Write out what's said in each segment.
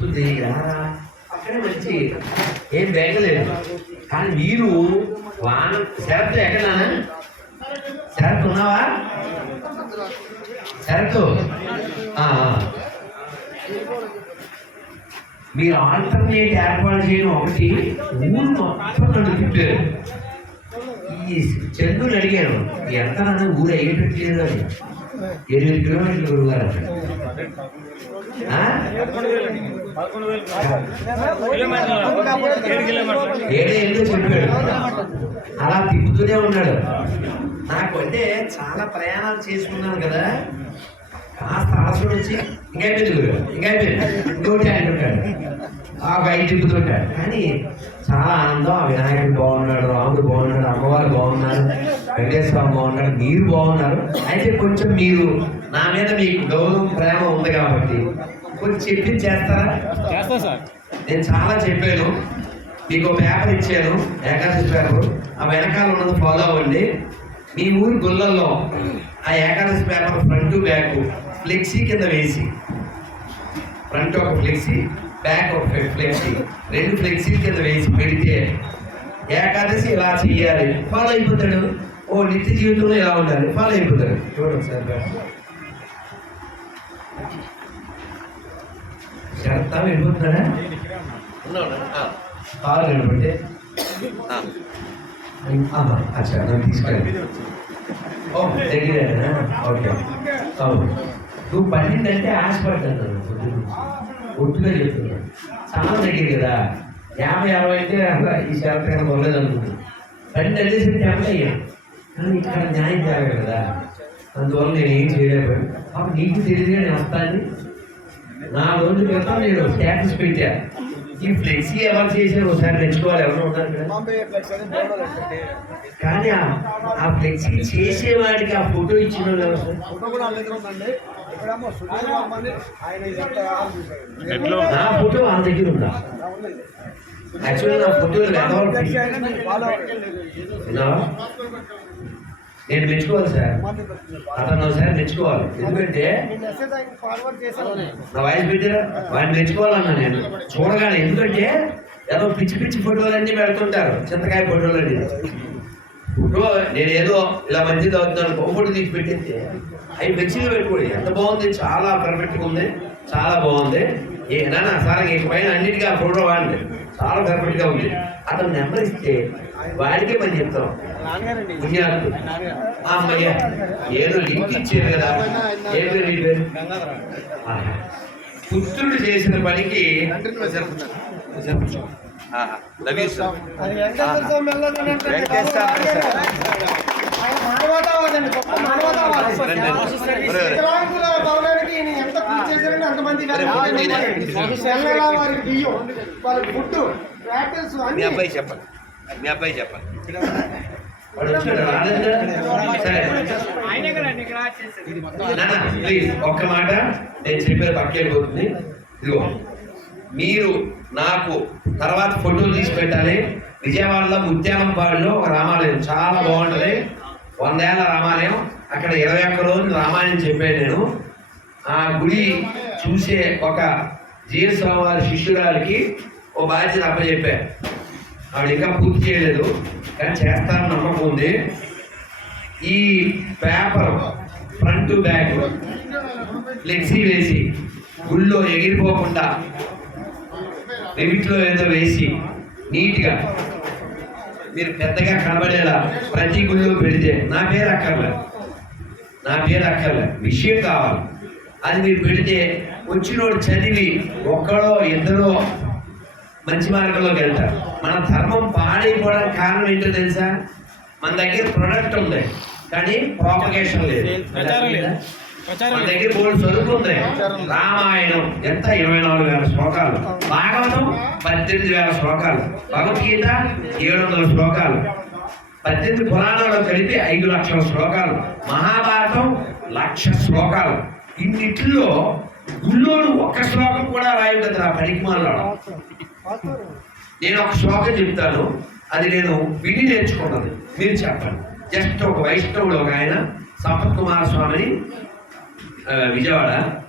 చెప్తుంది "రారా, అక్కడే మంచి ఏం వేగలేదు కానీ మీరు వాన శరత్ ఎక్కడానా శరత్ ఉన్నావా? శరత్? మీరు ఆల్టర్నేట్ ఏర్పాటు చేయడం ఒకటి ఊరు మొత్తం నన్ను తిప్పారు ఈ చంద్రుడు అడిగాను ఎంత నన్ను ఊరు అయ్యేటట్లేదు అని. ఎనిమిది కిలోమీటర్లు గురువు అక్కడ. ఏడే ఎందుకు చెప్పాడు. అలా తిప్పుతూనే ఉన్నాడు. నాకు అంటే చాలా ప్రయాణాలు చేసుకున్నాను కదా. కాస్త ఆసుడు వచ్చి ఇంకైపోయింది అయిపోయింది గురు ఇంకా అయిపోయింది. ఇంకోటి అంటుంటాడు ఆ బయట తిప్పుతుంటాడు. కానీ చాలా ఆనందం. ఆ వినాయకుడు బాగున్నాడు రాముడు బాగున్నాడు అమ్మవారు బాగున్నారు. వెంకటేశ్వర బాగున్నాడు మీరు బాగున్నారు. అయితే కొంచెం మీరు నా మీద మీకు గౌరవం ప్రేమ ఉంది కాబట్టి కొంచెం చెప్పి చేస్తారా? చేస్తా సార్. నేను చాలా చెప్పాను. మీకు పేపర్ ఇచ్చాను ఏకాదశి పేపర్. ఆ వెనకాల ఉన్నది ఫాలో అవ్వండి. మీ ఊరి గుళ్ళల్లో ఆ Ekadashi paper front back flexi కింద వేసి ఫ్రంట్ ఒక ఫ్లెక్సీ బ్యాక్ ఒక ఫ్లెక్సీ రెండు ఫ్లెక్సీ కింద వేసి పెడితే ఏకాదశి ఇలా చెయ్యాలి. ఫాలో అయిపోతాడు. ఓ నిత్య జీవితంలో ఎలా ఉండాలి? ఫాలో అయిపోతారు. చూడండి సార్ శరత్తా వెళ్ళిపోతున్నాడా? కాలు వెళ్ళిపోతే అచ్చా నన్ను తీసుకెళ్ళి ఓ దగ్గరేనా? ఓకే అవును. నువ్వు పన్నెండు అంటే ఆశపడ్డాను ఒట్టుగా చెప్తున్నాను చాలా దగ్గర కదా. యాభై అరవై అయితే ఈ శాతం మొదలేదు అనుకుంటున్నాను పన్నెండు వెళ్ళేసరికి యాభై అయ్యాను కానీ ఇక్కడ న్యాయం జరగదు కదా. అందువల్ల నేను ఏం చేయలేకపోయాను. అప్పుడు నీకు తెలియదుగా నేను వస్తాను. నా రోజు క్రితం నేను స్టేటస్ పెట్టా. ఈ ఫ్లెక్సీ ఎవరు చేశారు ఒకసారి తెచ్చుకోవాలి ఎవరు ఉన్నారు? కానీ ఆ- ఫ్లెక్సీ చేసేవాడికి ఆ ఫోటో ఇచ్చిన నా ఫోటో వాళ్ళ దగ్గర ఉందా? యాక్చువల్లీ నా ఫోటో నేను మెచ్చుకోవాలి సార్. అతను ఒకసారి మెచ్చుకోవాలి. ఎందుకంటే నా వాయిస్ పెట్టారా? వాడిని మెచ్చుకోవాలన్నా నేను. చూడగానే ఎందుకంటే ఏదో పిచ్చి పిచ్చి ఫోటోలన్నీ పెడుతుంటారు. చింతకాయ ఫోటోలన్నీ. ఫోటో నేను ఏదో ఇలా మంచిది అవుతున్నాను ఒక ఫోటో తీసి పెట్టింది. అవి మంచిగా పెట్టుకోండి. ఎంత బాగుంది? చాలా పర్ఫెక్ట్గా ఉంది. చాలా బాగుంది. ఏ నాన్న సార్ ఇక పైన అన్నిటికీ ఆ ఫోటో వాడండి. చాలా పర్ఫెక్ట్గా ఉంది. అతను నెంబర్ ఇస్తే వాడికే పని చెప్తాం. అమ్మయ్య ఏదో లింక్. కదా. పుత్రుడు చేసిన పనికి అంతమంది వారికి బియ్యం ఫుడ్ మీ అబ్బాయి చెప్పండి మీ అబ్బాయి చెప్పండి ప్లీజ్ ఒక్క మాట. నేను చెప్పేది పక్కెళ్ళిపోతుంది ఇదిగో మీరు నాకు తర్వాత ఫోటోలు తీసి పెట్టాలి. విజయవాడలో ముత్యాలంపాడులో ఒక రామాలయం చాలా బాగుంటది. వందేళ్ళ రామాలయం. అక్కడ ఇరవై ఒక్క రోజులు రామాయణం చెప్పాను నేను. ఆ గుడి చూసే ఒక జీవస్వామి వారి శిష్యురాలకి ఓ బాధ్యత అప్పచెప్పారు ఆవిడ ఇంకా పూర్తి చేయలేదు. కానీ చేస్తారని నమ్మకం ఉంది. ఈ పేపర్ ఫ్రంట్ బ్యాగ్ ఫ్లెక్సీ వేసి గుళ్ళో ఎగిరిపోకుండా లిమిట్లో ఏదో వేసి నీట్గా మీరు పెద్దగా కనబడేలా ప్రతి గుళ్ళో పెడితే నా పేరు అక్కర్లే. నా పేరు అక్కర్లే. విషయం కావాలి. అది మీరు పెడితే వచ్చినోడు చదివి ఒక్కడో ఇద్దరో మంచి మార్గంలోకి వెళ్తారు. మన ధర్మం పాడైపోవడానికి కారణం ఏంటో తెలుసా? మన దగ్గర ప్రొడక్ట్ ఉంది కానీ ప్రాపగేషన్ లేదు. ప్రచారం లేదు. మన. దగ్గర మూడు చదువుకుంది రామాయణం ఎంత ఇరవై నాలుగు వేల శ్లోకాలు. భాగవతం పద్దెనిమిది వేల శ్లోకాలు. భగవద్గీత ఏడు వందల శ్లోకాలు. పద్దెనిమిది పురాణాలు కలిపి ఐదు లక్షల శ్లోకాలు. మహాభారతం లక్ష శ్లోకాలు. ఇన్నిట్లో గుళ్ళోడు ఒక్క శ్లోకం కూడా రాయు కదా ఆ పనికిమాలలో నేను ఒక శ్లోకం చెప్తాను. అది నేను విని నేర్చుకున్నది. మీరు చెప్పండి. జస్ట్ ఒక వైష్ణవుడు ఒక ఆయన సంపత్ కుమార స్వామిని విజయవాడ.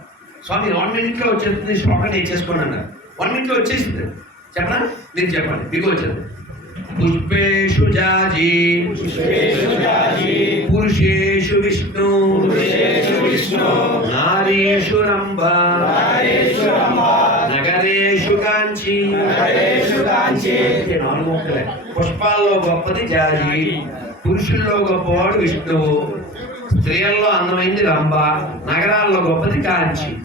స్వామి వన్ మినిట్లో వచ్చేస్తుంది శ్లోకం నేర్చేసుకోండి అన్నారు వన్ మినిట్లో వచ్చేసింది. చెప్పనా? మీరు చెప్పండి. మీకు వచ్చింది. పుష్పేషు జాజి. పురుషేషు విష్ణు. నారీషు రంభ. ఇది పుష్పాల్లో గొప్పది జాజి పురుషుల్లో గొప్పవాడు విష్ణువు స్త్రీల్లో అందమైంది రంభ నగరాల్లో గొప్పది కాంచి.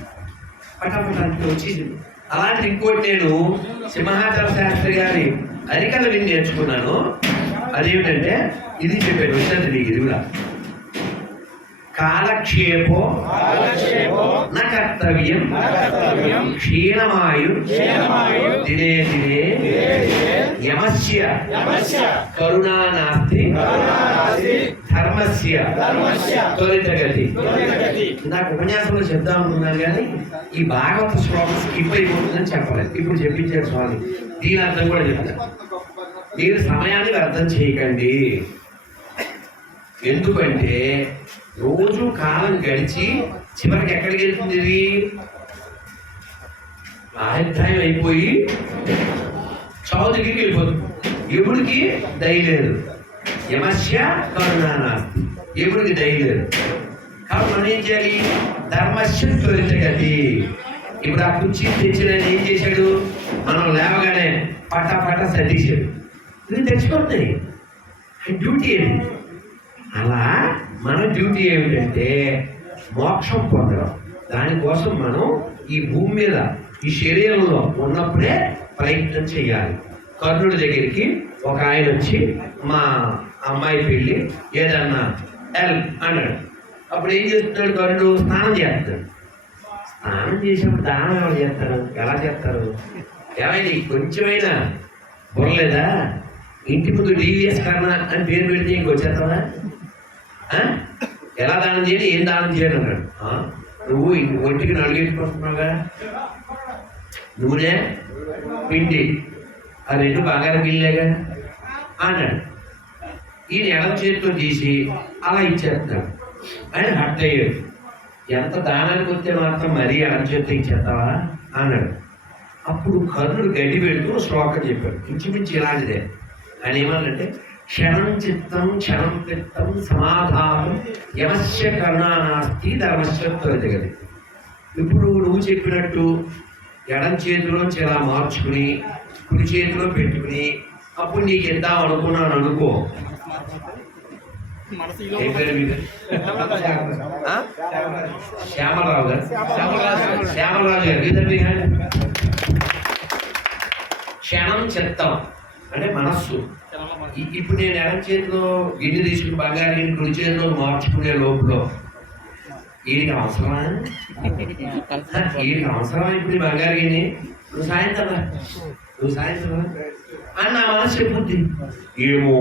పటాపటానికి వచ్చేసింది. అలాంటి ఇంకోటి నేను సింహాచల శాస్త్రి గారి అరికల విని నేర్చుకున్నాను. అదేమిటంటే ఇది చెప్పాను వచ్చినది ఇది కూడా. కాలక్షేపో న కర్తవ్యం క్షీణమాయు దినే దినే యమస్య కరుణా నాస్తి ధర్మస్య త్వరితగతి నాకు ఉపన్యాసంలో చెప్దాం అనుకున్నాను కానీ ఈ భాగవత శ్లోకం స్కిప్ అయిపోతుందని చెప్పలేదు. ఇప్పుడు చెప్పించారు స్వామి. దీని అర్థం కూడా చెప్తాను మీరు సమయాన్ని వ్యర్థం చేయకండి. ఎందుకంటే రోజు కాలం గడిచి చివరికి ఎక్కడికి వెళ్తుంది ఇది? ఆయుర్దాయం అయిపోయి చావు దగ్గరికి వెళ్ళిపోతుంది. ఎవుడికి దయలేదు యమస్య కరుణానాస్తి ఎవుడికి దయలేదు కాబట్టి మనం ఏం చేయాలి? ధర్మస్య త్వరితగతి. ఇప్పుడు ఆ కుర్చీ తెచ్చిన ఏం చేశాడు? మనం లేవగానే పటా పట్ట సర్దీశాడు. ఇది తెచ్చుకోండి డ్యూటీ ఏంటి అలా మన డ్యూటీ ఏమిటంటే మోక్షం పొందడం. దానికోసం మనం ఈ భూమి మీద ఈ శరీరంలో ఉన్నప్పుడే ప్రయత్నం చేయాలి. కర్ణుడి దగ్గరికి ఒక ఆయన వచ్చి మా అమ్మాయి పెళ్ళి ఏదన్నా ఎల్ అన్నాడు. అప్పుడు ఏం చేస్తున్నాడు కర్ణుడు? స్నానం చేస్తాడు. స్నానం చేసినప్పుడు దానం ఎవరు చేస్తారు? ఎలా చేస్తారు? ఏమైంది? కొంచెమైనా బుర్రలేదా? ఇంటి ముందు డివిఎస్ కర్ణ అని పేరు పెడితే ఇంకొచ్చేస్తావా? ఎలా దానం చేయాలి? ఏం దానం చేయాలి అన్నాడు. నువ్వు ఒంటికి నడిగేసుకుంటున్నావుగా నూనె పిండి ఆ రెండు బంగారం గిల్లేగా అన్నాడు. ఈయన ఎడమ చేతితో తీసి అలా ఇచ్చేస్తున్నాడు. ఆయన హట్ అయ్యాడు. ఎంత దానానికి వస్తే మాత్రం మరీ ఎడమ చేతితో ఇచ్చేస్తావా? అన్నాడు. అప్పుడు కర్ణుడు గడ్డి పెడుతూ శ్లోకం చెప్పాడు. ఇంచుమించు ఇలాంటిదే. ఆయన ఏమన్నాడంటే క్షణం చిత్తం క్షణం చిత్తం సమాధానం యమస్య కర్ణానాస్తి ధర్మస్య త్వరితగతి ఇప్పుడు నువ్వు చెప్పినట్టు ఎడం చేతిలో ఇలా మార్చుకుని కుడి చేతిలో పెట్టుకుని అప్పుడు నీకు ఇద్దాం అనుకున్నాను అనుకో. ఏం శ్యామలరావు గారు. శ్యామలరాజు గారు. క్షణం చిత్తం. అంటే మనస్సు. ఇప్పుడు నేను ఎడం చేతిలో గిన్నె తీసుకుని బంగారు గిన్నె కుడి చేతిలో మార్చుకునే లోపల ఏది అవసరమా? ఏది అవసరమా ఇప్పుడు బంగారు గిన్నె? నువ్వు సాయంత్రం నువ్వు సాయంత్రం అని నా మనసు చెప్పుద్ది ఏమో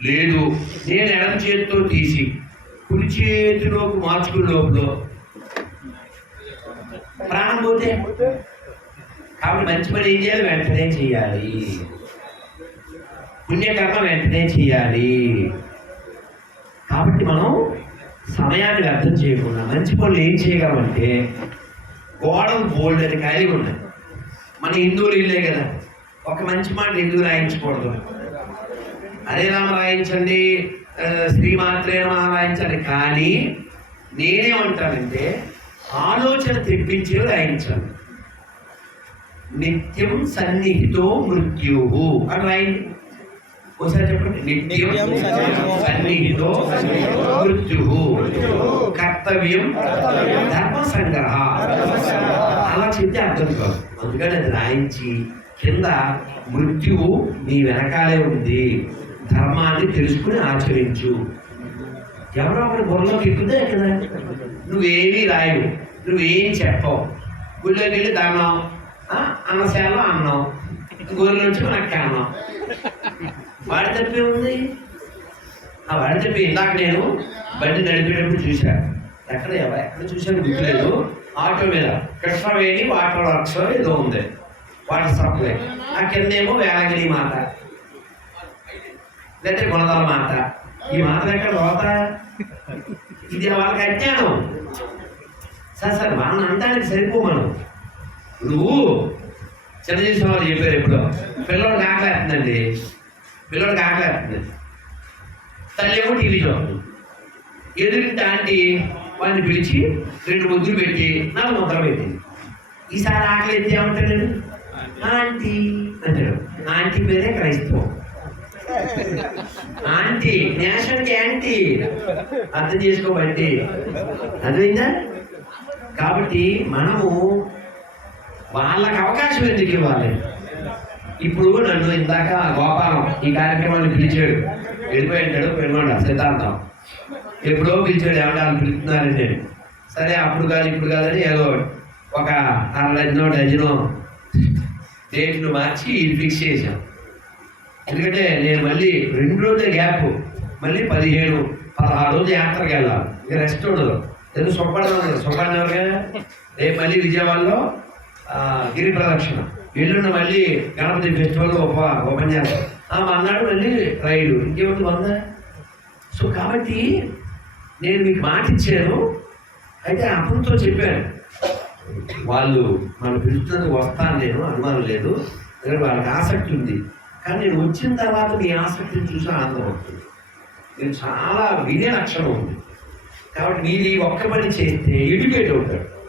లేదు. నేను ఎడం చేతితో తీసి కుడి చేతిలోకి మార్చుకునే లోపల ప్రాణం పోతే? కాబట్టి మంచి పని ఏం చేయాలి? వెంటనే చేయాలి. పుణ్యకర్మ వెంటనే చేయాలి. కాబట్టి మనం సమయాన్ని వ్యర్థం చేయకుండా మంచి పనులు ఏం చేయగలమంటే గోడలు బోల్డ్ అని ఖాళీ ఉన్నాయి. మన హిందువులు ఇల్లే కదా. ఒక మంచి మాట హిందువు రాయించకూడదు. అదే నామ రాయించండి శ్రీమాత్రే నమః రాయించండి. కానీ నేనేమంటానంటే ఆలోచన తెప్పించే రాయించాలి. నిత్యం సన్నిహితో మృత్యు అని రాయండి. ఒకసారి చెప్పండి. నిత్యం సన్నిహితో మృత్యు కర్తవ్యం ధర్మ సంగ్రహ అలా చెప్తే అర్థం కాదు. అందుకని అది రాయించి కింద మృత్యువు నీ వెనకాలే ఉంది. ధర్మాన్ని తెలుసుకుని ఆచరించు. ఎవరో ఒకటి బుర్రలోకి ఎక్కుతే కదా నువ్వేమీ రాయవు నువ్వేం చెప్పవు. గుళ్ళోకి వెళ్ళి దానం అన్నశాలలో అన్నం గొర్రెల నుంచి మనకి అన్నం వాడి తప్పే ఉంది? ఆ వాడి తప్పి ఇందాక నేను బండి నడిపేటప్పుడు చూశాను ఎక్కడ ఎక్కడ చూశాను గుర్తులేదు. ఆటో మీద కృష్ణవేణి వాటర్ వర్క్స్ ఏదో ఉంది. Water supply. ఆ కిందేమో వేలగిరి మాత. లేకపోతే గుణదల మాట ఈ మాట ఎక్కడ పోతా? ఇది వాళ్ళకి అజ్ఞానం. సార్ సార్ వాళ్ళని అంటానికి సరిపో మనం నువ్వు చేసిన వాళ్ళు చెప్పారు ఎప్పుడో. పిల్లవాడికి ఆకలేస్తుందండి పిల్లవాడికి ఆకలేస్తుంది తల్లి ఏమో టీవీ చూస్తుంది ఎదురింటి ఆంటీ వాడిని పిలిచి రెండు ముద్దులు పెట్టి నాకు ముద్ర పెట్టింది ఈసారి ఆకలి ఎత్తే ఏమంటాడు ఆంటీ. అంటాడు. ఆంటీ పేరే క్రైస్తవం. ఆంటీ నేషన్కి యాంటీ అర్థం చేసుకోబట్టి అర్థమైందా? కాబట్టి మనము వాళ్ళకి అవకాశం ఎందుకు ఇవ్వాలి? ఇప్పుడు నన్ను ఇందాక గోపాలం ఈ కార్యక్రమాన్ని పిలిచాడు. వెళ్ళిపోయింటాడు పెరుమాడు సిద్ధాంతం. ఎప్పుడో పిలిచాడు ఏమన్నా పిలుస్తున్నారని నేను. సరే అప్పుడు కాదు ఇప్పుడు కాదని ఏదో ఒక అర డజనో డజనో డేట్ను మార్చి ఫిక్స్ చేశాం. ఎందుకంటే నేను మళ్ళీ రెండు రోజుల గ్యాప్ మళ్ళీ పదిహేను పదహారు రోజులు యాత్రకి వెళ్ళాలి. ఇక రెస్ట్ ఉండదు. నేను సొప్పడం సొప్పడినవరుగా రేపు మళ్ళీ విజయవాడలో గిరి ప్రదక్షిణ. ఎల్లుండి మళ్ళీ గణపతి ఫెస్టివల్ ఉప ఉపన్యాసం. ఆ, మళ్ళీ రైలు. ఇంకేముంది వందా? సో కాబట్టి నేను మీకు మాట ఇచ్చాను. అయితే అప్పుడుతో చెప్పాను. వాళ్ళు మనం పిలుస్తున్నందుకు వస్తాను నేను అనుమానం లేదు. వాళ్ళకి ఆసక్తి ఉంది. కానీ నేను వచ్చిన తర్వాత మీ ఆసక్తిని చూసి ఆనందం అవుతుంది. నేను చాలా వినే లక్షణం ఉంది. కాబట్టి మీరు ఈ ఒక్క పని చేస్తే ఎడ్యుకేట్ అవుతాడు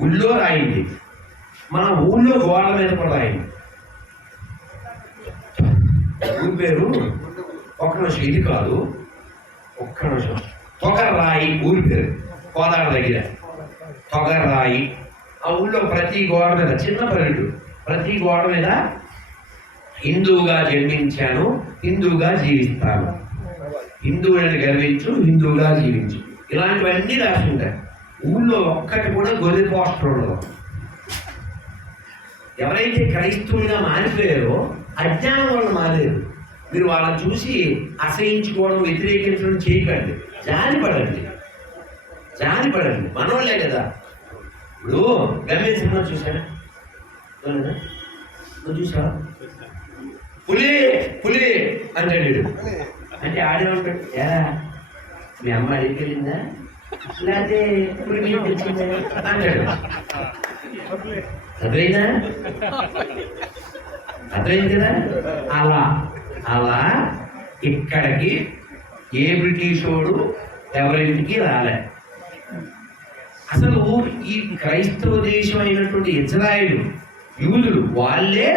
గుళ్ళో రాయింది మన ఊళ్ళో గోడ మీద కూడా ఊరి పేరు ఒక్క నిమిషం ఇది కాదు. ఒక్క నిమిషం. తొగర్రాయి ఊరి పేరు. కోదాడ దగ్గర. తొగర్రాయి. ఆ ఊళ్ళో ప్రతి గోడ మీద చిన్న పల్లెటూరు. ప్రతి గోడ మీద హిందువుగా జన్మించాను హిందువుగా జీవిస్తాను. హిందువులను గర్వించు హిందువుగా జీవించు. ఇలాంటివన్నీ రాసి ఉంటాయి. ఊళ్ళో ఒక్కటి కూడా గొర్రె పోస్టర్ ఉండదు. ఎవరైతే క్రైస్తవులుగా మారిపోయారో అజ్ఞానం వాళ్ళు మారారు. మీరు వాళ్ళని చూసి అసహించుకోవడం వ్యతిరేకించడం చేయకండి. జాలిపడండి. జాలిపడండి. మనోళ్ళే కదా. ఇప్పుడు గమ్యం సినిమా చూసారా చూడలేదా? నువ్వు చూసావా? పులి పులి అంటాడు అంటే ఆడే ఉంటాడు మీ అమ్మ అడిగిపోయిందా? లేకపోతే అర్థమైందా అర్థమైంది కదా అలా అలా ఇక్కడికి ఏ బ్రిటిషోడు ఎవరింటికి రాలే. అసలు ఈ క్రైస్తవ దేశం అయినటువంటి ఇజ్రాయిల్ యూదులు వాళ్ళే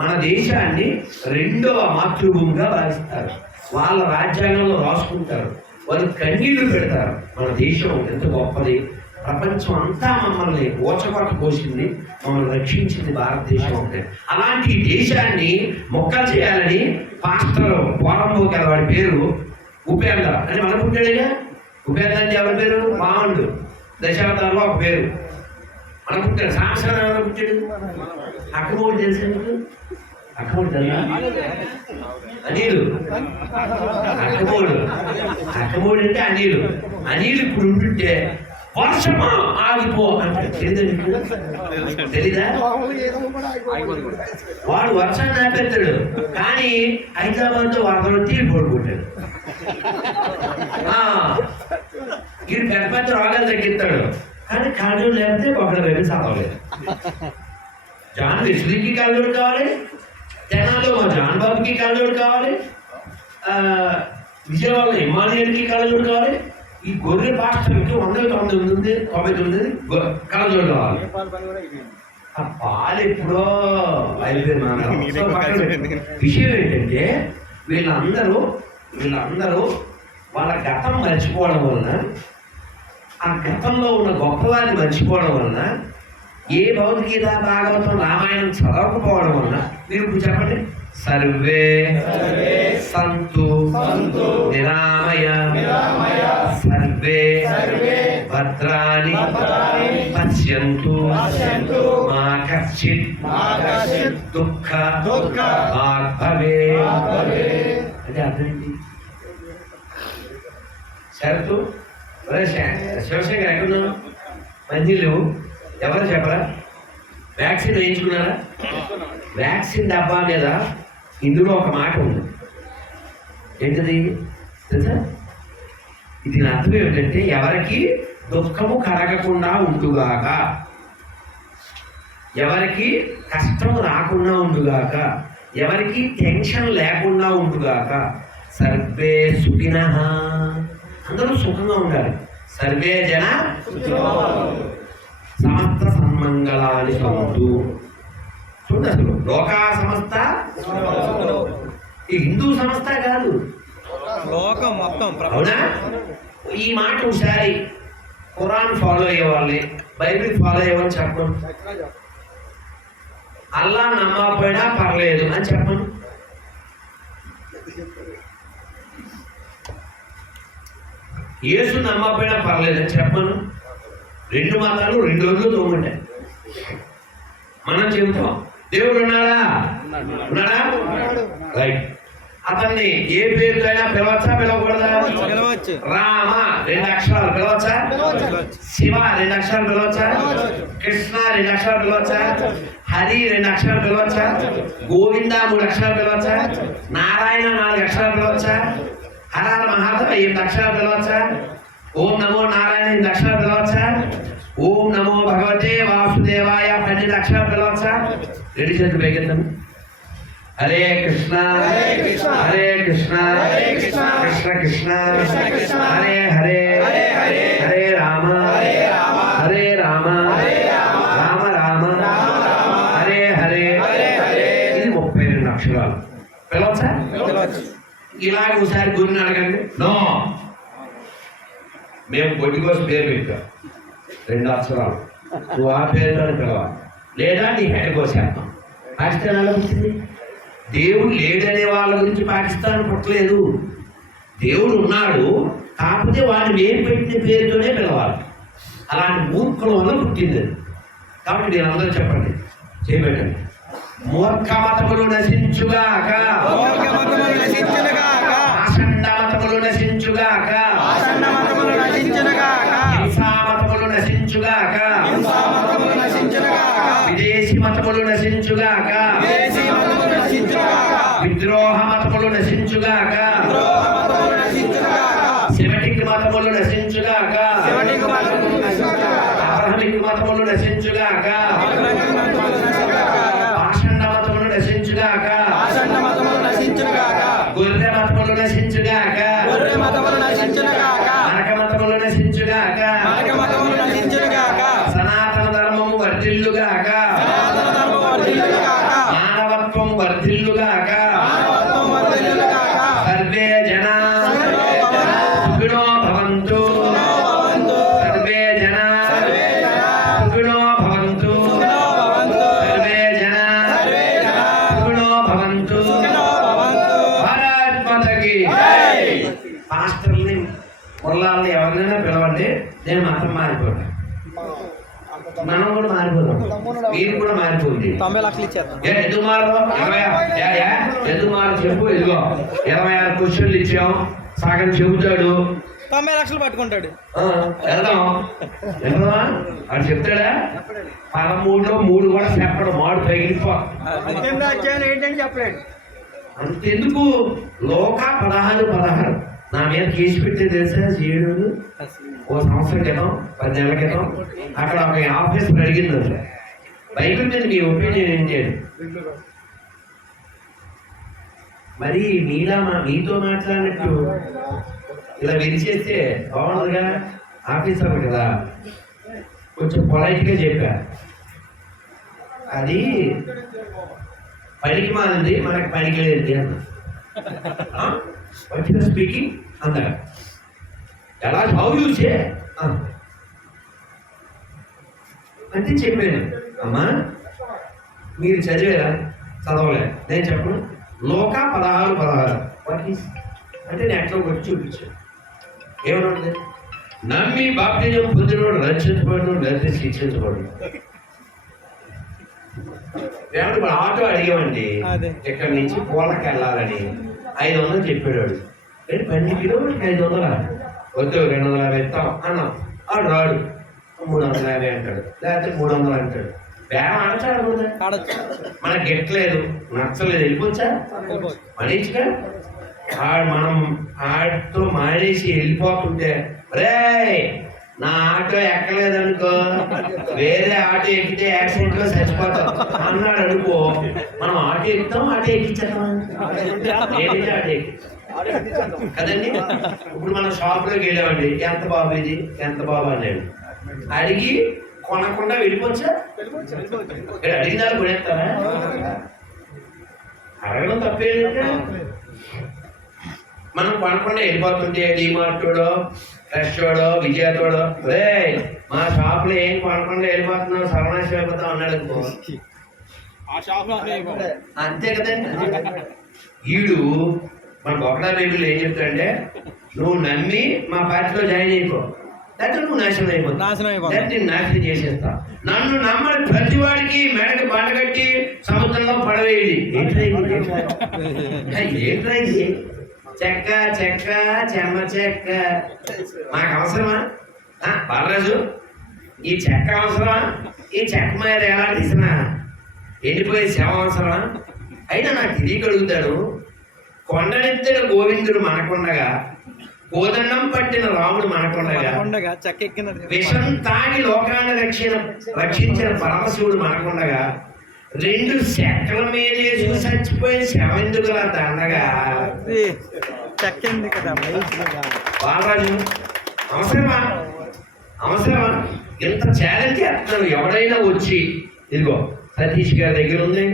మన దేశాన్ని రెండవ మాతృభూమిగా భావిస్తారు. వాళ్ళ రాజ్యాంగంలో రాసుకుంటారు. వాళ్ళు కన్నీళ్ళు పెడతారు. మన దేశం ఎంత గొప్పది. ప్రపంచం అంతా మమ్మల్ని ఓచకొట్ట పోసింది మమ్మల్ని రక్షించింది భారతదేశం అంటే. అలాంటి దేశాన్ని మొక్క చేయాలని పాస్టర్ పోరంబో కదా వాడి పేరు ఉపేంద్ర అని మన ఉపేంద్ర అంటే ఎవరి పేరు? మామండు దశావతారంలో ఒక పేరు. మన సాంసారం సాంసరావు ఎవరు పుట్టాడు తెలుసు ఎందుకు అక్కమోడు తెలుసా అనిలు. అక్కమోడు అక్కమోడు అంటే అనిలు. అనిలు ఇప్పుడు ఉంటుంటే వర్షము ఆగిపో అంటే తెలీదా వాడు వర్షాన్ని ఆపేస్తాడు. కానీ హైదరాబాద్తో వరదలు తీరు పడుకుంటాడు వీడు పెద్ద పెద్ద రోగాలు తగ్గిస్తాడు. కానీ కాళ్ళు లేకపోతే ఒకళ్ళ వైపు చదవలేదు జాన్ వెస్లీకి కాళ్ళోడు కావాలి? తెనాలో మా జాన్ బాబుకి కాళ్ళోడు కావాలి విజయవాడలో హిమాలయానికి కాళ్ళోడు కావాలి. ఈ గొర్రె పాస్టర్కి వంద తొమ్మిది ఉంది తొంభై తొమ్మిది కళ్ళజోడు కావాలి. ఆ పాలు ఎప్పుడో అయిపోయింది. విషయం ఏంటంటే వీళ్ళందరూ వీళ్ళందరూ వాళ్ళ గతం మర్చిపోవడం వలన ఆ గతంలో ఉన్న గొప్పవారిని మర్చిపోవడం వలన ఏ భౌతికగీత భాగవతం రామాయణం చదవకపోవడం వలన మీరు ఇప్పుడు చెప్పండి? సర్వే సంతు నిరామయ సర్వే భద్రాని పశ్యంతు మా కశ్చిత్ దుఃఖ భవే అంటే అర్థం ఏంటి షరతు ఒరే శ- శివశంకర్ ఎక్కడున్నావు మందిలు ఎవరు చెప్పరా? వ్యాక్సిన్ వేయించుకున్నారా? వ్యాక్సిన్ డబ్బా మీద ఇందులో ఒక మాట ఉంది. ఏంటది? తెలుసా? ఇది అర్థం ఏమిటంటే ఎవరికి దుఃఖము కలగకుండా ఉండుగాక. ఎవరికి కష్టం రాకుండా ఉండుగాక. ఎవరికి టెన్షన్ లేకుండా ఉండుగాక. సర్వే సుఖిన. అందరూ సుఖంగా ఉండాలి. సర్వే జన సమస్త సన్మంగళాన్ని సంతు చూడండి అసలు. లోకా సంస్థ ఈ హిందూ సంస్థ కాదు. లోకం మొత్తం అవునా? ఈ మాట ఒకసారి ఖురాన్ ఫాలో అయ్యే వాళ్ళని బైబిల్ ఫాలో అయ్యేవాళ్ళని చెప్పండి అల్లా నమ్మకపోయినా పర్లేదు అని చెప్పండి యేసు నమ్మకపోయినా పర్లేదు అని చెప్పను రెండు మతాలు రెండు రోజులు తోముంటాయి మనం చెబుతాం. దేవుడు ఉన్నాడా? ఉన్నాడా? రైట్. అతన్ని ఏ పేరుతోనైనా పిలవచ్చా పిలవకూడదా? రామ రెండు అక్షరాలు పిలవచ్చా? శివ రెండు అక్షరాలు పిలవచ్చా? కృష్ణ రెండు అక్షరాలు పిలవచ్చా? హరి రెండు అక్షరాలు పిలవచ్చా? గోవింద మూడు అక్షరాలు పిలవచ్చా? నారాయణ నాలుగు అక్షరాలు పిలవచ్చా? హర మహాదేవ ఎనిమిది అక్షరాలు పిలవచ్చా? ఓం నమో నారాయణ ఎనిమిది అక్షరాలు పిలవచ్చా? రెండు చేతులు పైకెత్తండి హరే కృష్ణ హరే కృష్ణ. కృష్ణ కృష్ణ. హరే హరే హరే రామ హరే రామ. రామ రామ. హరే హరే. ఇది ముప్పై రెండు అక్షరాలు. పిలవచ్చా? ఇలాగ ఒకసారి గురిని అడగండి. నో. మేము కొద్ది కోసం పేరు పెట్టాం. రెండు అక్షరాలు. నువ్వు ఆ పేరుతో పిలవాలి. లేదా నీ హెడ్ కోసేస్తాం పాకిస్తాన్ ఎలా పుట్టింది దేవుడు లేడనే వాళ్ళ గురించి పాకిస్తాన్ పుట్టలేదు. దేవుడు ఉన్నాడు కాకపోతే వాడిని మేము పెట్టిన పేరుతోనే పిలవాలి. అలాంటి మూర్ఖుల వల్ల పుట్టింది కాబట్టి నేను అందరూ చెప్పండి చేయబెట్టండి. మూర్ఖ మతములు నశించుగాక. మతములు నశించుగాక. హింసా మతములు నశించుగాక. హింసా మతములు నశించునుగాక. విదేశీ మతములు నశించుగాక. విద్రోహ మతములు నశించుగాక. సెమెటిక్ మతములు నశించుగాక. అబ్రహమిక్ మతములు నశించుగాక వర్ధిల్లుగాక. మానవత్వం వర్ధిల్లుగాక లక్షలు ఇచ్చేస్తాం. ఎందుకు మారు ఎందుకు మారు చెప్పు ఇదిగో. ఇరవై ఆరు క్వశ్చన్లు ఇచ్చాం. సగం చెబుతాడు. తొంభై లక్షలు పట్టుకుంటాడు. వెళ్దాం. వెళ్దామా? చెప్తాడా? పదమూడులో మూడు కూడా చెప్పడం. మాడు తగిలిపో. చెప్పలేడు. అంతెందుకు? లోక పదహారు పదహారు. నా మీద కేసు పెట్టి తెలుసా? చేయడు ఓ సంవత్సరం క్రితం పది నెలల క్రితం. అక్కడ ఒక ఆఫీసర్ అడిగింది అసలు బైబిల్ మీద మీ ఒపీనియన్ ఏం అని మరి మీలా మా- మీతో మాట్లాడినట్టు ఇలా విరిచేస్తే బాగుండదుగా ఆఫీసర్ కదా? కొంచెం పొలైట్గా చెప్పా. అది పనికి మారింది మనకి పనికి లేదు అన్న. స్పీకింగ్ అందగా ఎలా హౌ యూసే అంటే చెప్పాను. అమ్మా మీరు చదివారా? చదవలే. నేను చెప్పను. లోక పదహారు పదహారు. వాట్ ఈస్ అంటే నెట్లోకి వచ్చి చూపించాను ఏమన్నా నమ్మి బాప్తిజం పొందినవాడు రక్షించబడు లేదా శిక్షించబడు. మన ఆటో అడిగామండి. ఇక్కడ నుంచి? పూలకి వెళ్ళాలని. ఐదు వందలు చెప్పాడు వాడు. ఏంటి పన్నెండు కిలోమీటర్కి ఐదు వందల? వద్దు రెండు వందల యాభై ఇస్తాం. అన్నాం. ఆడు రాడు. మూడు వందల యాభై అంటాడు. లేకపోతే మూడు వందలు అంటాడు. బేరం ఆడతాడు కూడా ఆడొచ్చు. మనకి గెట్టలేదు నచ్చలేదు వెళ్ళిపోవచ్చా? మనీచ్గా ఆడు మనం ఆడితో మానేసి వెళ్ళిపోతుంటే రే నా ఆటో ఎక్కలేదనుకో వేరే ఆటో ఎక్కితే యాక్సిడెంట్లో చచ్చిపోతాం. అన్నాడు అనుకో మనం ఆటో ఎక్కుతాం ఆటో ఎక్కించేస్తాం ఏదైతే ఆటో. కదండి? ఇప్పుడు మనం షాప్లోకి వెళ్ళామండి ఎంత బాబు ఇది? ఎంత బాబు అన్నాడు. అడిగి కొనకుండా వెళ్ళిపోవచ్చా? అడిగినారు కొనేస్తారా అడగడం తప్పేంటంటే మనం కొనకుండా వెళ్ళిపోతుంటే డిమార్టోడో ఫ్రెషోడో విజయతోడో రే మా షాప్లో ఏం కొనకుండా వెళ్ళిపోతున్నావు? సర్వనాశం అయిపోతా అన్నాడు అనుకో. అంతే కదండి. ఈడు మన బొక్కడా బేబీలు ఏం చెప్తాడంటే నువ్వు నమ్మి మా పార్టీలో జాయిన్ అయిపో. నువ్వు నాశనం నాశనం అయిపోతావు. లేకపోతే నేను నాశనం చేసేస్తా నన్ను నమ్మని ప్రతి వాడికి మెడకి బండ కట్టి సముద్రంలో పడవేయండి. ఏంట్రా ఇది? చెక్క చెక్క చెమ్మ చెక్క. మాకు అవసరమా? ఆ, బాలరాజు ఈ చెక్క అవసరమా? ఈ చెక్క మీద ఎలా తీసినా? ఎండిపోయే శవం అవసరమా? అయినా నాకు తెలియక అడుగుతాడు కొండనెత్తిన గోవిందుడు మనకుండగా కోదండం పట్టిన రాముడు మనకుండగా. విషం తాగి లోకాన్ని రక్షణ రక్షించిన పరమశివుడు మనకుండగా. రెండు చెక్కల మీద చచ్చిపోయిన శవెందుకులా దండగా ఇది చెక్క ఉంది కదా బాలరాజు అవసరమా? అవసరమా? ఇంత ఛాలెంజ్ చేస్తున్నాను ఎవడైనా వచ్చి ఇదిగో సతీష్ గారి దగ్గర ఉంది.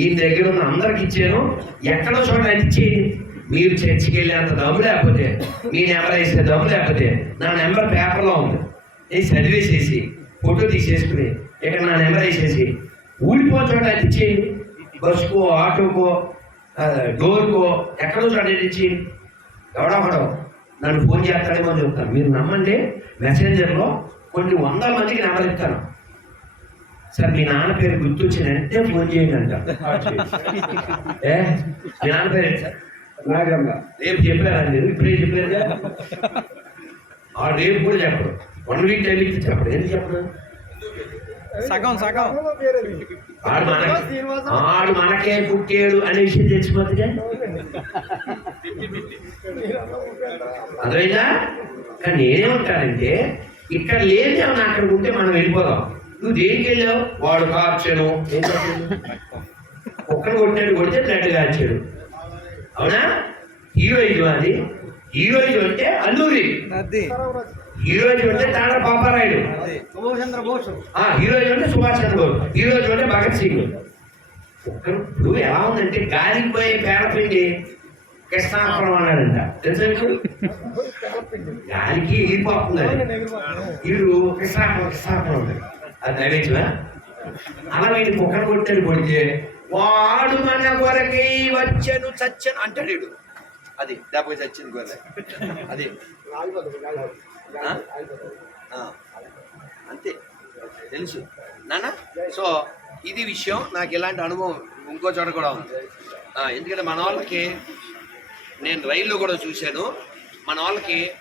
ఈయన దగ్గర ఉన్న అందరికి ఇచ్చాను. ఎక్కడో చోట ఇచ్చేయండి మీరు చర్చికి వెళ్ళేంత దమ్ము లేకపోతే మీ నెంబర్ వేసే దమ్ము లేకపోతే నా నెంబర్ పేపర్లో ఉంది. నేను చదివేసేసి ఫోటో తీసేసుకుని ఇక్కడ నా నెంబర్ వేసేసి ఊడిపో చోట ఇచ్చేయండి బస్కో ఆటోకో డోర్కో ఎక్కడో చోట ఇచ్చేయండి ఎవడో నన్ను ఫోన్ చేస్తాడేమో అని చెప్తాను. మీరు నమ్మండి మెసెంజర్లో కొన్ని వందల మందికి నెంబర్ ఇస్తాను. సార్ మీ నాన్న పేరు గుర్తొచ్చిన వెంటనే ఫోన్ చేయండి అంట ఏ? మీ నాన్న పేరు ఏంటి రేపు ఇప్పుడే కదా? ఆ రేపు కూడా చెప్పడు. వన్ వీక్ టైం ఇచ్చి చెప్పడు. ఎందుకు చెప్పడు? సగం సగం. ఆడు మన ఆడు మనకే పుట్టాడు అనే విషయం తెలిసిపోతుందా అర్థమైందా? కానీ నేనేమంటానంటే ఇక్కడ లేని ఏమన్నా అక్కడ ఉంటే మనం వెళ్ళిపోదాం. నువ్వు దేనికి వెళ్ళావు? వాడు కార్చాను ఒక్కడు కొట్టాడు కొడితే బ్లడ్ కార్చాడు అవునా? హీరోయిజం అది హీరోయిజం అంటే అల్లూరి. హీరోయిజం అంటే తాండ్ర పాపారాయుడు. హీరోయిజం అంటే సుభాష్ చంద్రబోస్ హీరోయిజం అంటే భగత్ సింగ్. ఇప్పుడు ఎలా ఉందంటే గాలికి పోయే పేడపిండి కృష్ణాపురం అన్నాడంట. తెలుసా? గాలికి ఎగిరిపోతుంది వీడు కృష్ణాపురం కృష్ణాపురం అది నైవేద్యమా అలా వీడి కుక్కను కొట్టాడు కొడితే వాడు మన కొరకై వచ్చను చచ్చను అంటాడు అది లేకపోతే చచ్చింది గొర్రె అది. అంతే. తెలుసు. నానా? సో ఇది విషయం నాకు ఇలాంటి అనుభవం ఇంకో చోట కూడా ఉంది. ఎందుకంటే మన వాళ్ళకి నేను రైల్లో కూడా చూశాను. మన వాళ్ళకి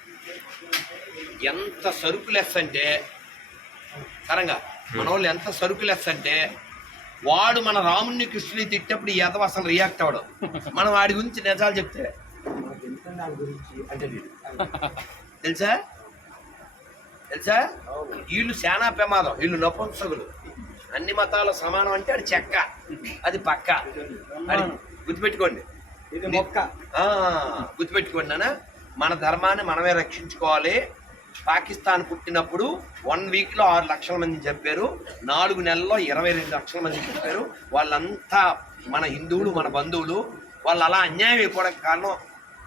ఎంత సరుకులు ఎస్తంటే సరంగా మన వాళ్ళు ఎంత సరుకులు ఎస్తంటే వాడు మన రాముడిని కృష్ణుని తిట్టేప్పుడు ఈ ఎదవ అసలు రియాక్ట్ అవ్వడం. మనం వాడి గురించి నిజాలు చెప్తే. తెలుసా? తెలుసా? వీళ్ళు శానా ప్రమాదం. వీళ్ళు నపుంసకులు. అన్ని మతాల సమానం అంటే అది చెక్క. అది పక్క. అది గుర్తుపెట్టుకోండి. గుర్తుపెట్టుకోండి నాన్న మన ధర్మాన్ని మనమే రక్షించుకోవాలి. పాకిస్తాన్ పుట్టినప్పుడు వన్ వీక్లో ఆరు లక్షల మంది చెప్పారు నాలుగు నెలల్లో ఇరవై రెండు లక్షల మంది చెప్పారు వాళ్ళంతా మన హిందువులు మన బంధువులు. వాళ్ళు అలా అన్యాయం అయిపోవడానికి కారణం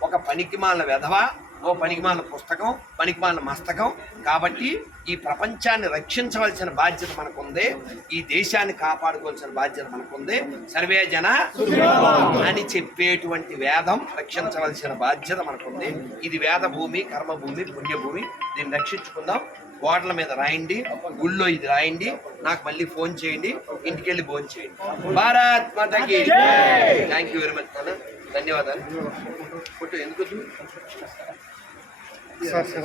ఒక పనికిమాల వెధవ. ఓ పనికిమాల పుస్తకం పనికిమాల మస్తకం. కాబట్టి ఈ ప్రపంచాన్ని రక్షించవలసిన బాధ్యత మనకుంది. ఈ దేశాన్ని కాపాడుకోవాల్సిన బాధ్యత మనకుంది. సర్వే జన అని చెప్పేటువంటి వేదం రక్షించవలసిన బాధ్యత మనకుంది. ఇది వేద భూమి కర్మ భూమి పుణ్యభూమి. దీన్ని రక్షించుకుందాం. గోడల మీద రాయండి. గుళ్ళో ఇది రాయండి. నాకు మళ్ళీ ఫోన్ చేయండి. ఇంటికి వెళ్ళి ఫోన్ చేయండి. భారత్ మాతకి థ్యాంక్ యూ వెరీ మచ్ ధన్యవాదాలు. ఫోటో ఎందుకు వద్దు?